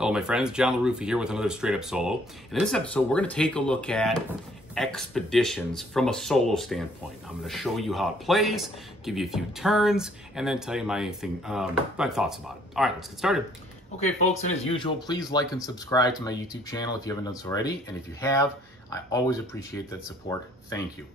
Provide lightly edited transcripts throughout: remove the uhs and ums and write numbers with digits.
Hello my friends, John LaRuffa here with another straight up solo. And in this episode, we're gonna take a look at expeditions from a solo standpoint. I'm gonna show you how it plays, give you a few turns, and then tell you my thoughts about it. All right, let's get started. Okay folks, and as usual, please like and subscribe to my YouTube channel if you haven't done so already. And if you have, I always appreciate that support. Thank you.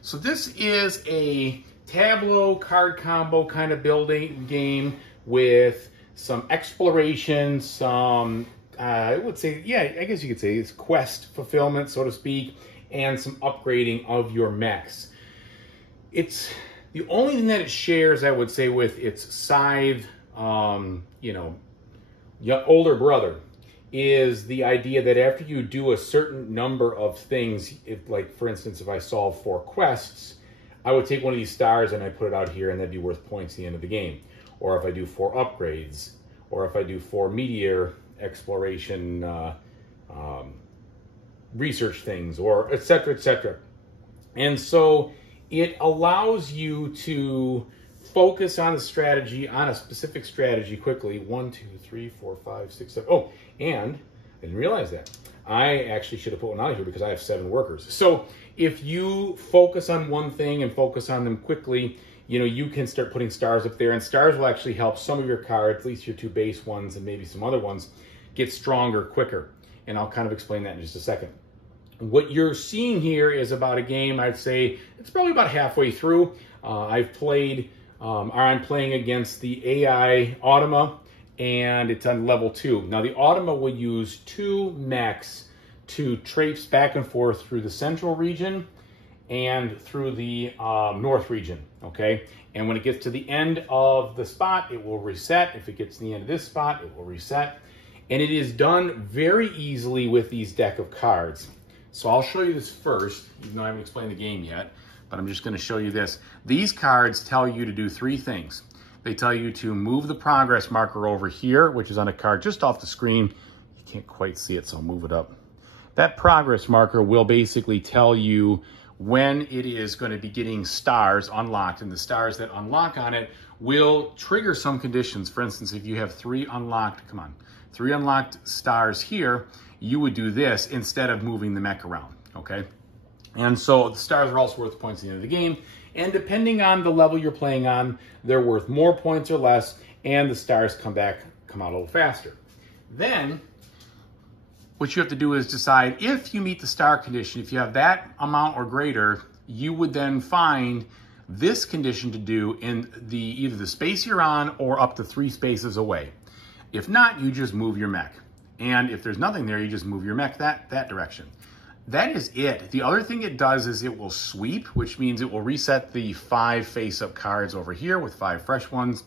So this is a tableau card combo kind of building game with some exploration, some, I would say, yeah, I guess you could say it's quest fulfillment, so to speak, and some upgrading of your mechs. It's the only thing that it shares, I would say, with its scythe, older brother, is the idea that after you do a certain number of things, if, like, for instance, if I solve 4 quests, I would take one of these stars and I put it out here and that'd be worth points at the end of the game. Or if I do 4 upgrades, or if I do 4 meteor exploration research things, or etc., etc. And so it allows you to focus on a strategy, on a specific strategy quickly. 1, 2, 3, 4, 5, 6, 7. Oh, and I didn't realize that. I actually should have put one out here because I have 7 workers. So if you focus on one thing and focus on them quickly, you know, you can start putting stars up there, and stars will actually help some of your cards, at least your 2 base ones and maybe some other ones, get stronger quicker. And I'll kind of explain that in just a second. What you're seeing here is about a game, I'd say, it's probably about halfway through. I'm playing against the AI Automa, and it's on level 2. Now, the Automa will use 2 mechs to traipse back and forth through the central region and through the north region, okay? And when it gets to the end of the spot, it will reset. If it gets to the end of this spot, it will reset. And it is done very easily with these deck of cards. So I'll show you this first, even though I haven't explained the game yet, but I'm just gonna show you this. These cards tell you to do 3 things. They tell you to move the progress marker over here, which is on a card just off the screen. You can't quite see it, so I'll move it up. That progress marker will basically tell you when it is going to be getting stars unlocked, and the stars that unlock on it will trigger some conditions. For instance, if you have 3 unlocked, 3 unlocked stars here, you would do this instead of moving the mech around, okay? And so the stars are also worth points at the end of the game, and depending on the level you're playing on, they're worth more points or less, and the stars come out a little faster. Then what you have to do is decide if you meet the star condition. If you have that amount or greater, you would then find this condition to do in either the space you're on or up to 3 spaces away. If not, you just move your mech. And if there's nothing there, you just move your mech that direction. That is it. The other thing it does is it will sweep, which means it will reset the 5 face-up cards over here with 5 fresh ones.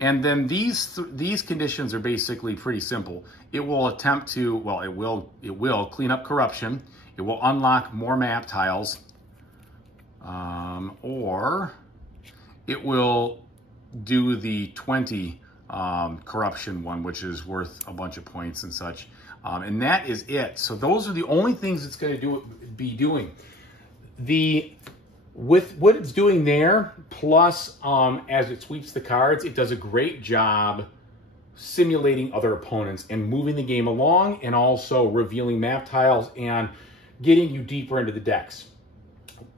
And then these conditions are basically pretty simple. It will attempt to, well, it will clean up corruption. It will unlock more map tiles, or it will do the 20 corruption one, which is worth a bunch of points and such. And that is it. So those are the only things it's going to be doing. With what it's doing there, plus as it sweeps the cards, it does a great job simulating other opponents and moving the game along, and also revealing map tiles and getting you deeper into the decks.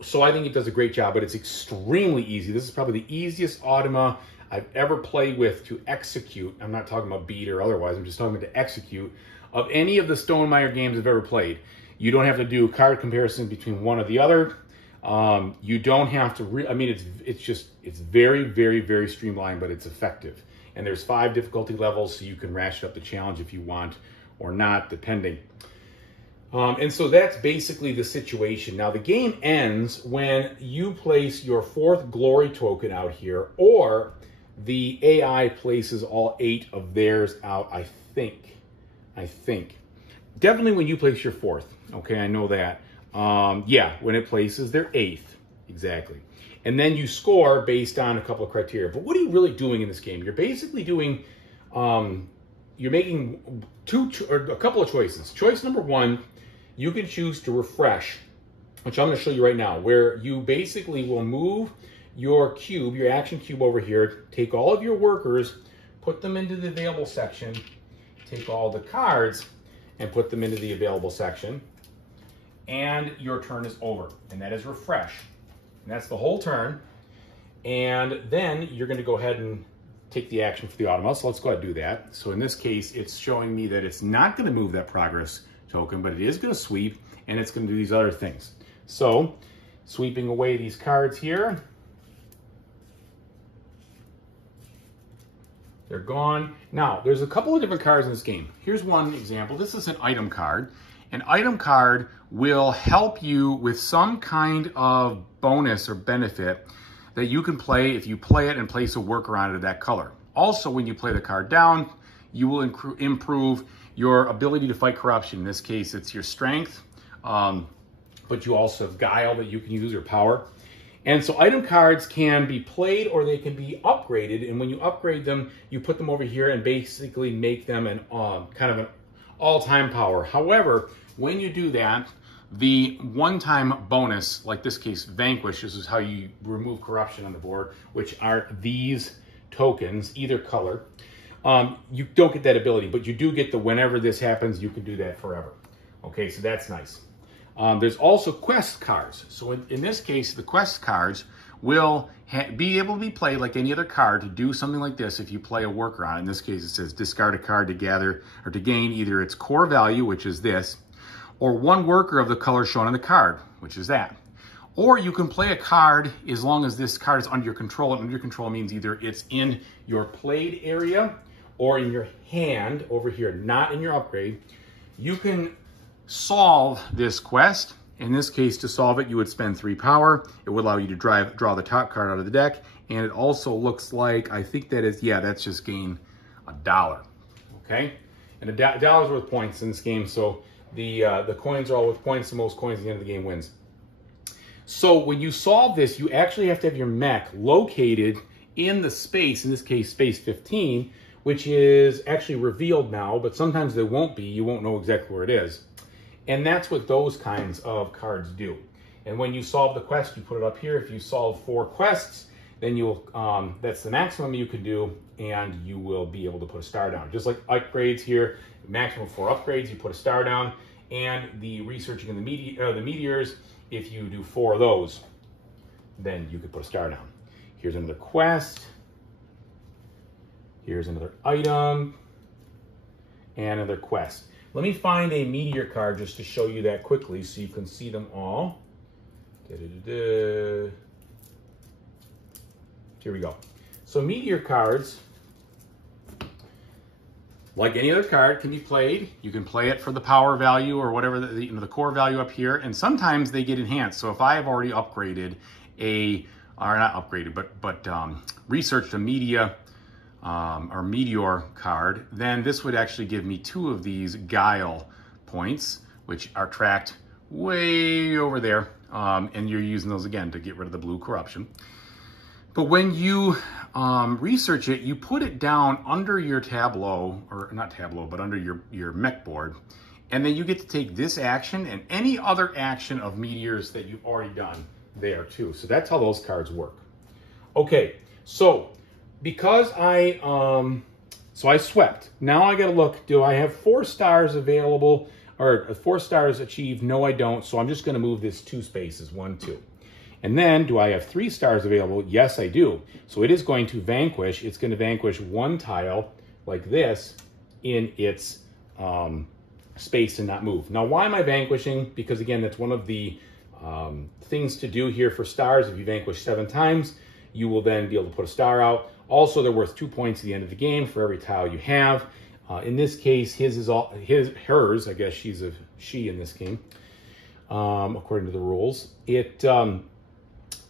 So I think it does a great job, but it's extremely easy. This is probably the easiest Automa I've ever played with to execute. I'm not talking about beat or otherwise, I'm just talking about to execute, of any of the Stonemaier games I've ever played. You don't have to do card comparison between one or the other. You don't have to, it's very, very, very streamlined, but it's effective. And there's 5 difficulty levels, so you can ratchet up the challenge if you want or not, depending. And so that's basically the situation. Now the game ends when you place your 4th glory token out here, or the AI places all 8 of theirs out, I think. Definitely when you place your 4th, okay, I know that. Yeah, when it places their 8th, exactly. And then you score based on a couple of criteria. But what are you really doing in this game? You're basically doing, you're making a couple of choices. Choice number 1, you can choose to refresh, which I'm going to show you right now, where you basically will move your cube, your action cube over here, take all of your workers, put them into the available section, take all the cards and put them into the available section. And your turn is over, and that is refresh. And that's the whole turn. And then you're going to go ahead and take the action for the automaton. So let's go ahead and do that. So in this case, it's showing me that it's not going to move that progress token, but it is going to sweep, and it's going to do these other things. So sweeping away these cards here. They're gone. Now, there's a couple of different cards in this game. Here's one example. This is an item card. An item card will help you with some kind of bonus or benefit that you can play if you play it and place a worker on it of that color. Also, when you play the card down, you will improve your ability to fight corruption. In this case, it's your strength, but you also have guile that you can use, or power. And so item cards can be played or they can be upgraded. And when you upgrade them, you put them over here and basically make them an kind of an all-time power. However, when you do that, the one-time bonus, like this case, Vanquish, this is how you remove corruption on the board, which are these tokens, either color. You don't get that ability, but you do get the whenever this happens, you can do that forever. Okay, so that's nice. There's also quest cards. So in this case, the quest cards will be able to be played like any other card to do something like this if you play a worker on it. In this case, it says discard a card to gather or to gain either its core value, which is this, or one worker of the color shown on the card, which is that. Or you can play a card as long as this card is under your control. And under your control means either it's in your played area or in your hand over here, not in your upgrade. You can solve this quest. In this case, to solve it, you would spend 3 power. It would allow you to draw the top card out of the deck. And it also looks like, I think that is, yeah, that's just gain $1. Okay? And $1's worth points in this game. So the coins are all with points. The most coins at the end of the game wins. So when you solve this, you actually have to have your mech located in the space, in this case, space 15, which is actually revealed now, but sometimes they won't be. You won't know exactly where it is. And that's what those kinds of cards do. And when you solve the quest, you put it up here. If you solve 4 quests, then you'll that's the maximum you can do, and you will be able to put a star down. Just like upgrades here, maximum 4 upgrades, you put a star down. And the researching in the meteors, if you do 4 of those, then you could put a star down. Here's another quest. Here's another item. And another quest. Let me find a meteor card just to show you that quickly so you can see them all. Here we go. So meteor cards, like any other card, can be played. You can play it for the power value or whatever, the core value up here. And sometimes they get enhanced. So if I have already upgraded researched a meteor card, then this would actually give me 2 of these guile points, which are tracked way over there. And you're using those again to get rid of the blue corruption. But when you research it, you put it down under your tableau, or not tableau, but under your mech board. And then you get to take this action and any other action of meteors that you've already done there too. So that's how those cards work. Okay, so because I swept. Now I gotta look, do I have 4 stars available, or 4 stars achieved? No, I don't. So I'm just gonna move this 2 spaces, 1, 2. And then, do I have 3 stars available? Yes, I do. So it is going to vanquish. It's going to vanquish 1 tile like this in its space and not move. Now, why am I vanquishing? Because again, that's one of the things to do here for stars. If you vanquish 7 times, you will then be able to put a star out. Also, they're worth 2 points at the end of the game for every tile you have. In this case, hers, I guess she's a she in this game, according to the rules.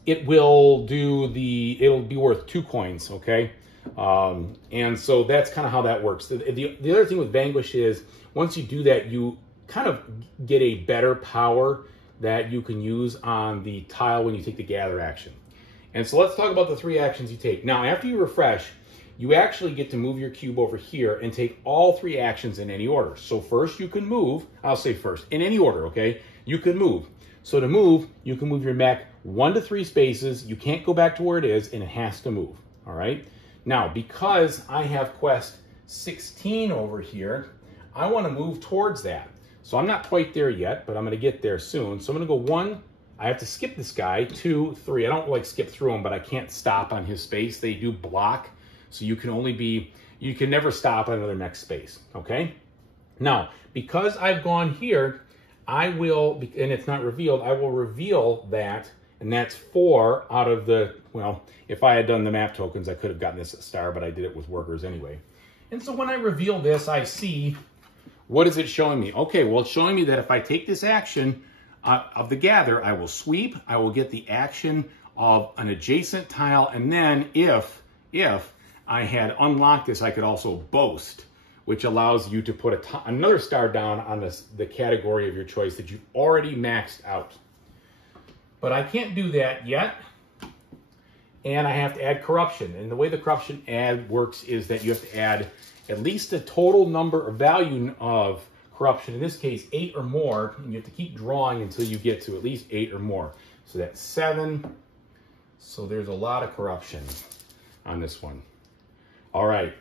It will it'll be worth 2 coins, okay? And so that's kind of how that works. The other thing with Vanquish is, once you do that, you kind of get a better power that you can use on the tile when you take the gather action. And so let's talk about the 3 actions you take. Now, after you refresh, you actually get to move your cube over here and take all 3 actions in any order. So first you can move, I'll say first, in any order, okay? You can move. So to move, you can move your mech 1 to 3 spaces. You can't go back to where it is, and it has to move, all right? Now, because I have quest 16 over here, I want to move towards that. So I'm not quite there yet, but I'm going to get there soon. So I'm going to go 1. I have to skip this guy. 2, 3. I don't like skip through them, but I can't stop on his space. They do block, so you can never stop on another next space, okay? Now, because I've gone here, I will, and it's not revealed, I will reveal that, and that's 4 out of the, well, if I had done the map tokens, I could have gotten this a star, but I did it with workers anyway. And so when I reveal this, I see, what is it showing me? Okay, well, it's showing me that if I take this action of the gather, I will sweep, I will get the action of an adjacent tile, and then if I had unlocked this, I could also boast, which allows you to put another star down on the category of your choice that you've already maxed out. But I can't do that yet, and I have to add corruption. And the way the corruption add works is that you have to add at least a total number or value of corruption, in this case 8 or more, and you have to keep drawing until you get to at least 8 or more. So that's 7. So there's a lot of corruption on this one. All right,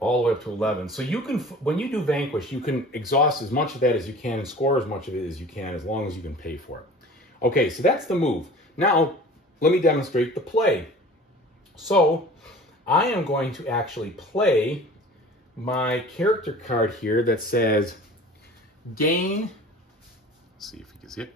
all the way up to 11. So you can, when you do Vanquish, you can exhaust as much of that as you can and score as much of it as you can, as long as you can pay for it. Okay, so that's the move. Now, let me demonstrate the play. So I am going to actually play my character card here that says gain, let's see if you can see it.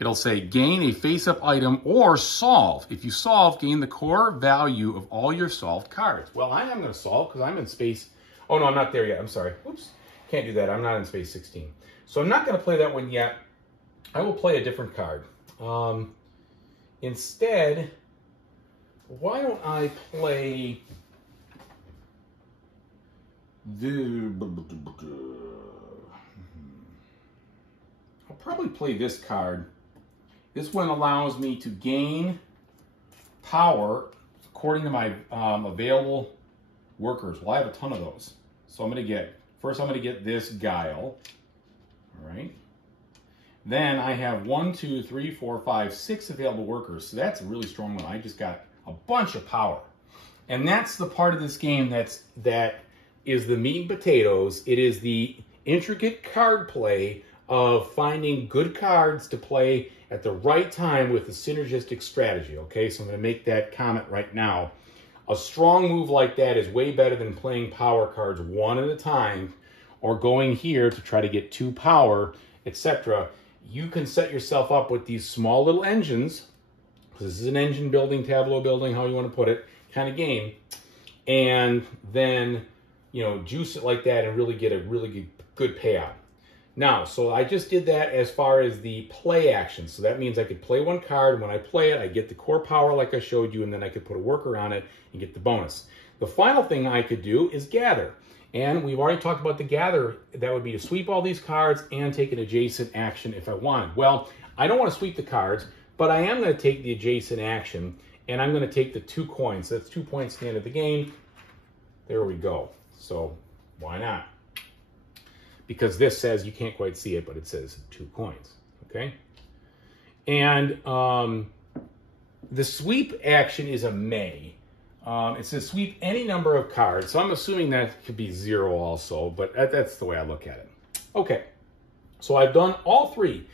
It'll say gain a face-up item or solve. If you solve, gain the core value of all your solved cards. Well, I am going to solve because I'm in space. Oh, no, I'm not there yet. I'm sorry. Oops. Can't do that. I'm not in space 16. So I'm not going to play that one yet. I will play a different card. Instead, why don't I play I'll probably play this card. This one allows me to gain power according to my available workers. Well, I have a ton of those. So I'm going to get, first I'm going to get this Guile. All right. Then I have 1, 2, 3, 4, 5, 6 available workers. So that's a really strong one. I just got a bunch of power. And that's the part of this game that is the meat and potatoes. It is the intricate card play of finding good cards to play at the right time with a synergistic strategy, okay? So I'm going to make that comment right now. A strong move like that is way better than playing power cards one at a time or going here to try to get 2 power, etc. You can set yourself up with these small little engines, because this is an engine building, tableau building, how you want to put it, kind of game, and then, you know, juice it like that and really get a really good payout. Now, so I just did that as far as the play action. So that means I could play one card, and when I play it, I get the core power like I showed you, and then I could put a worker on it and get the bonus. The final thing I could do is gather. And we've already talked about the gather. That would be to sweep all these cards and take an adjacent action if I wanted. Well, I don't want to sweep the cards, but I am going to take the adjacent action, and I'm going to take the 2 coins. So that's 2 points at the end of the game. There we go. So why not? Because this says, you can't quite see it, but it says 2 coins, okay? And the sweep action is a may. It says sweep any number of cards, so I'm assuming that could be 0 also, but that's the way I look at it. Okay, so I've done all 3.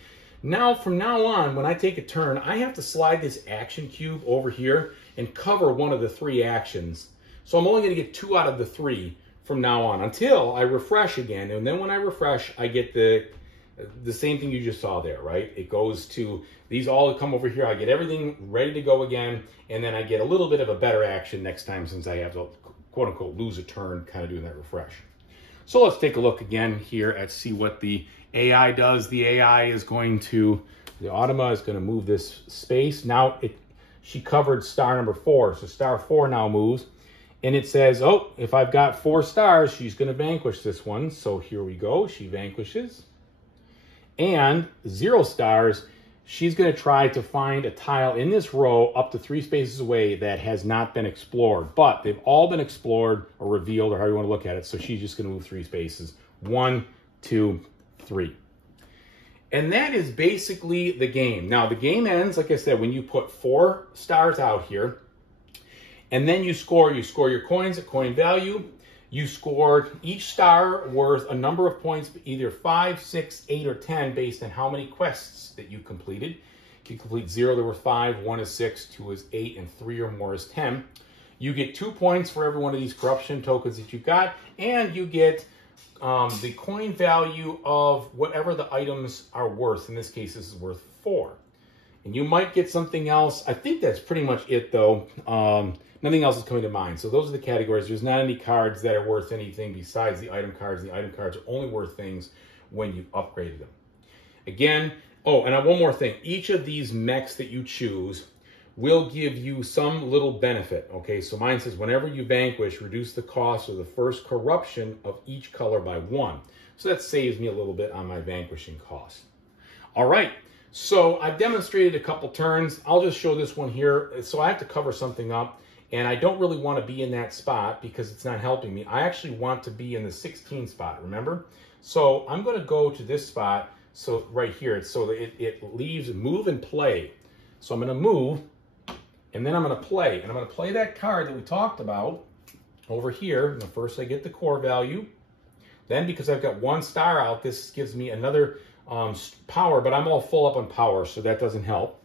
Now, from now on, when I take a turn, I have to slide this action cube over here and cover one of the 3 actions. So I'm only going to get 2 out of the 3 from now on until I refresh again. And then when I refresh, I get the same thing you just saw there, right? It goes to, these all come over here. I get everything ready to go again. And then I get a little bit of a better action next time since I have to, quote unquote, lose a turn kind of doing that refresh. So let's take a look again here at see what the AI does. The AI is going to, the Automa is going to move this space. Now she covered star number 4. So star 4 now moves. And it says, oh, if I've got 4 stars, she's going to vanquish this one. So here we go. She vanquishes. And 0 stars, she's going to try to find a tile in this row up to 3 spaces away that has not been explored. But they've all been explored or revealed, or however you want to look at it. So she's just going to move 3 spaces. 1, 2, 3. And that is basically the game. Now, the game ends, like I said, when you put 4 stars out here. And then you score your coins at coin value. You scored each star worth a number of points, either 5, 6, 8, or 10, based on how many quests that you completed. If you complete 0, there were 5, 1 is 6, 2 is 8, and 3 or more is 10. You get 2 points for every one of these corruption tokens that you got, and you get the coin value of whatever the items are worth. In this case, this is worth 4. And you might get something else. I think that's pretty much it, though. Nothing else is coming to mind. So those are the categories. There's not any cards that are worth anything besides the item cards. The item cards are only worth things when you upgraded them. Again, oh, and one more thing. Each of these mechs that you choose will give you some little benefit. Okay, so mine says, whenever you vanquish, reduce the cost of the first corruption of each color by 1. So that saves me a little bit on my vanquishing cost. All right, so I've demonstrated a couple turns. I'll just show this one here. So I have to cover something up, and I don't really want to be in that spot because it's not helping me. I actually want to be in the 16 spot, remember? So I'm going to go to this spot, so right here, so it leaves move and play. So I'm going to move, and then I'm going to play. And I'm going to play that card that we talked about over here. And first I get the core value. Then, because I've got 1 star out, this gives me another power, but I'm all full up on power, so that doesn't help.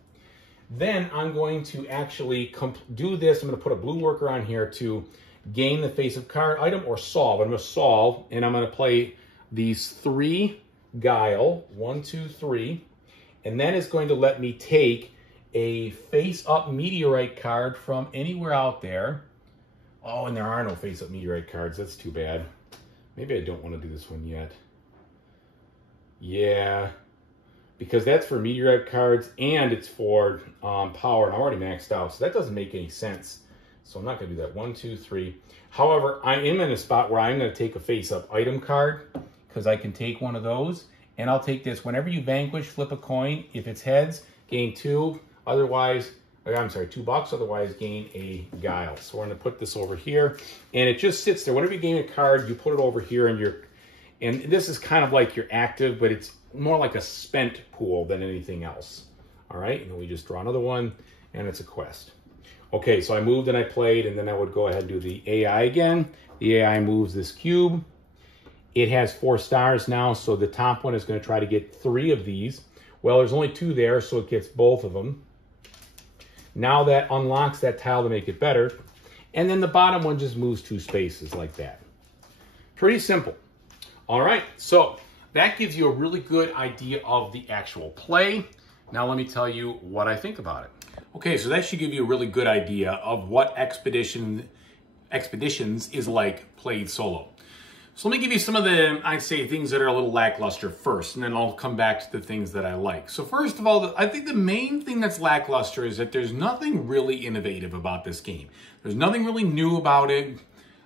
Then I'm going to actually do this. I'm going to put a blue worker on here to gain the face of card item or solve. I'm going to solve, and I'm going to play these 3 guile, 1, 2, 3, and then it's going to let me take a face-up meteorite card from anywhere out there. Oh, and there are no face-up meteorite cards. That's too bad. Maybe I don't want to do this one yet. Yeah, because that's for meteorite cards and it's for power, and I'm already maxed out, so that doesn't make any sense. So I'm not going to do that. 1, 2, 3. However, I am in a spot where I'm going to take a face-up item card because I can take one of those, and I'll take this. Whenever you vanquish, flip a coin. If it's heads, gain 2. Otherwise, I'm sorry, $2. Otherwise, gain a guile. So we're going to put this over here, and it just sits there. Whenever you gain a card, you put it over here, and this is kind of like your active, but it's more like a spent pool than anything else. All right, and then we just draw another one, and it's a quest. Okay, so I moved and I played, and then I would go ahead and do the AI again. The AI moves this cube. It has 4 stars now, so the top one is going to try to get 3 of these. Well, there's only 2 there, so it gets both of them. Now that unlocks that tile to make it better. And then the bottom one just moves 2 spaces like that. Pretty simple. All right, so that gives you a really good idea of the actual play. Now let me tell you what I think about it. Okay, so that should give you a really good idea of what Expeditions is like played solo. So let me give you some of the, I'd say, things that are a little lackluster first, and then I'll come back to the things that I like. So first of all, I think the main thing that's lackluster is that there's nothing really innovative about this game. There's nothing really new about it.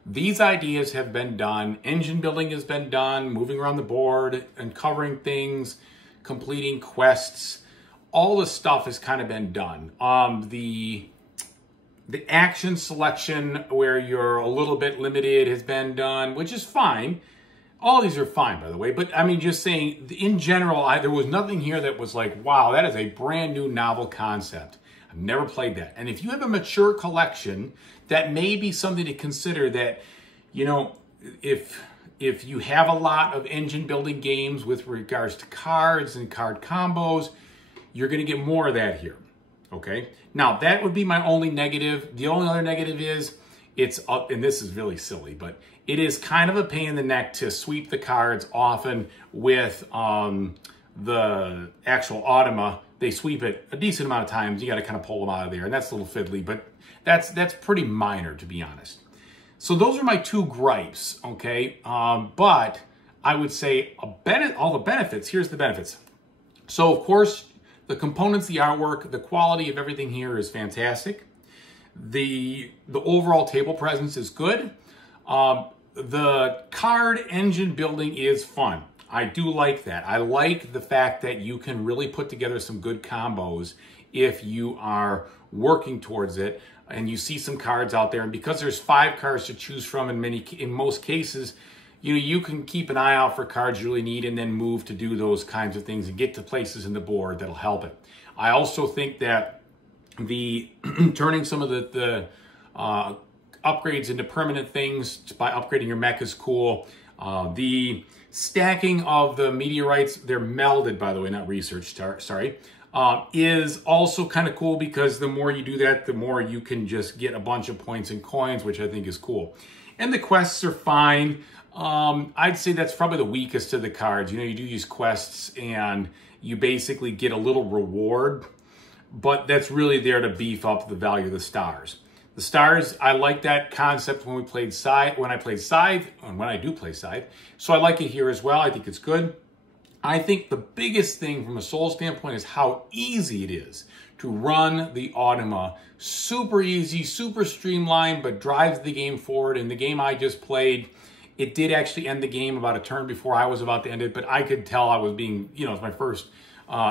These ideas have been done. Engine building has been done, moving around the board, uncovering things, completing quests. All this stuff has kind of been done. The action selection where you're a little bit limited has been done, which is fine. All these are fine, by the way. But I mean, just saying, in general, there was nothing here that was like, wow, that is a brand new novel concept. I've never played that. And if you have a mature collection, that may be something to consider that, you know, if you have a lot of engine building games with regards to cards and card combos, you're going to get more of that here. Okay, now that would be my only negative. The only other negative is it's up, and this is really silly, but it is kind of a pain in the neck to sweep the cards often with the actual Automa. They sweep it a decent amount of times. You got to kind of pull them out of there, and that's a little fiddly, but that's pretty minor, to be honest. So those are my 2 gripes, okay? But I would say all the benefits. Here's the benefits. So, of course, the components, the artwork, the quality of everything here is fantastic. The overall table presence is good. The card engine building is fun. I do like that. I like the fact that you can really put together some good combos if you are working towards it and you see some cards out there. And because there's 5 cards to choose from in most cases, you can keep an eye out for cards you really need and then move to do those kinds of things and get to places in the board that'll help it. I also think that the turning some of the upgrades into permanent things by upgrading your mech is cool. The stacking of the meteorites, they're melded, by the way, not research, sorry, is also kind of cool because the more you do that, the more you can just get a bunch of points and coins, which I think is cool. And the quests are fine. I'd say that's probably the weakest of the cards. You know, you do these quests and you basically get a little reward, but that's really there to beef up the value of the stars. The stars, I like that concept when we played Scythe, when I played Scythe, and when I do play Scythe. So I like it here as well. I think it's good. I think the biggest thing from a soul standpoint is how easy it is to run the Automa. Super easy, super streamlined, but drives the game forward. In the game I just played, it did actually end the game about a turn before I was about to end it, but I could tell I was being, you know, it's my first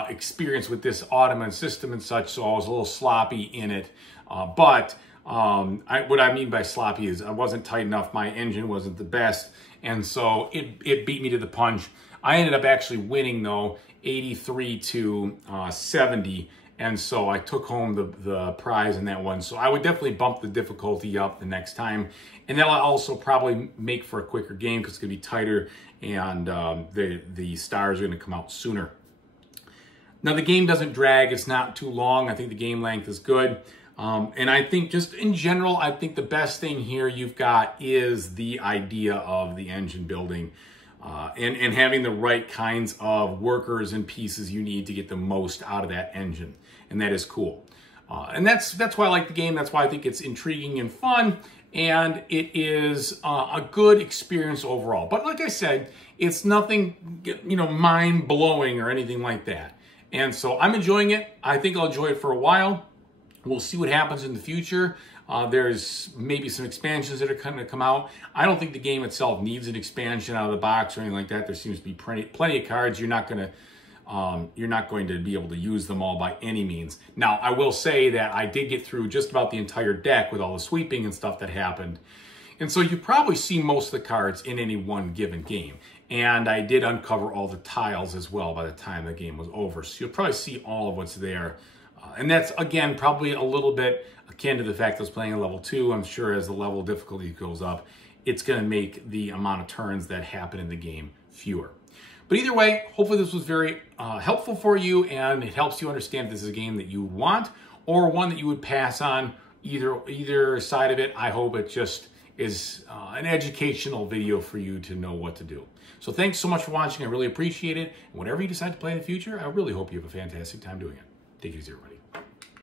experience with this Automa system and such, so I was a little sloppy in it. What I mean by sloppy is I wasn't tight enough, my engine wasn't the best, and so it beat me to the punch. I ended up actually winning, though, 83 to 70, and so I took home the prize in that one. So I would definitely bump the difficulty up the next time, and that'll also probably make for a quicker game because it's going to be tighter, and the stars are going to come out sooner. Now, the game doesn't drag. It's not too long. I think the game length is good. And I think just in general, I think the best thing here you've got is the idea of the engine building and having the right kinds of workers and pieces you need to get the most out of that engine. And that is cool. And that's why I like the game. That's why I think it's intriguing and fun. And it is a good experience overall. But like I said, it's nothing, you know, mind-blowing or anything like that. And so I'm enjoying it. I think I'll enjoy it for a while. We'll see what happens in the future. There's maybe some expansions that are going to come out. I don't think the game itself needs an expansion out of the box or anything like that. There seems to be plenty of cards. You're not going to be able to use them all by any means. Now, I will say that I did get through just about the entire deck with all the sweeping and stuff that happened. And so you probably see most of the cards in any one given game. And I did uncover all the tiles as well by the time the game was over. So you'll probably see all of what's there. And that's, again, probably a little bit akin to the fact that I was playing a level 2. I'm sure as the level difficulty goes up, it's going to make the amount of turns that happen in the game fewer. But either way, hopefully this was very helpful for you, and it helps you understand if this is a game that you want or one that you would pass on either side of it. I hope it just is an educational video for you to know what to do. So thanks so much for watching. I really appreciate it. And whatever you decide to play in the future, I really hope you have a fantastic time doing it. Take it easy, everybody.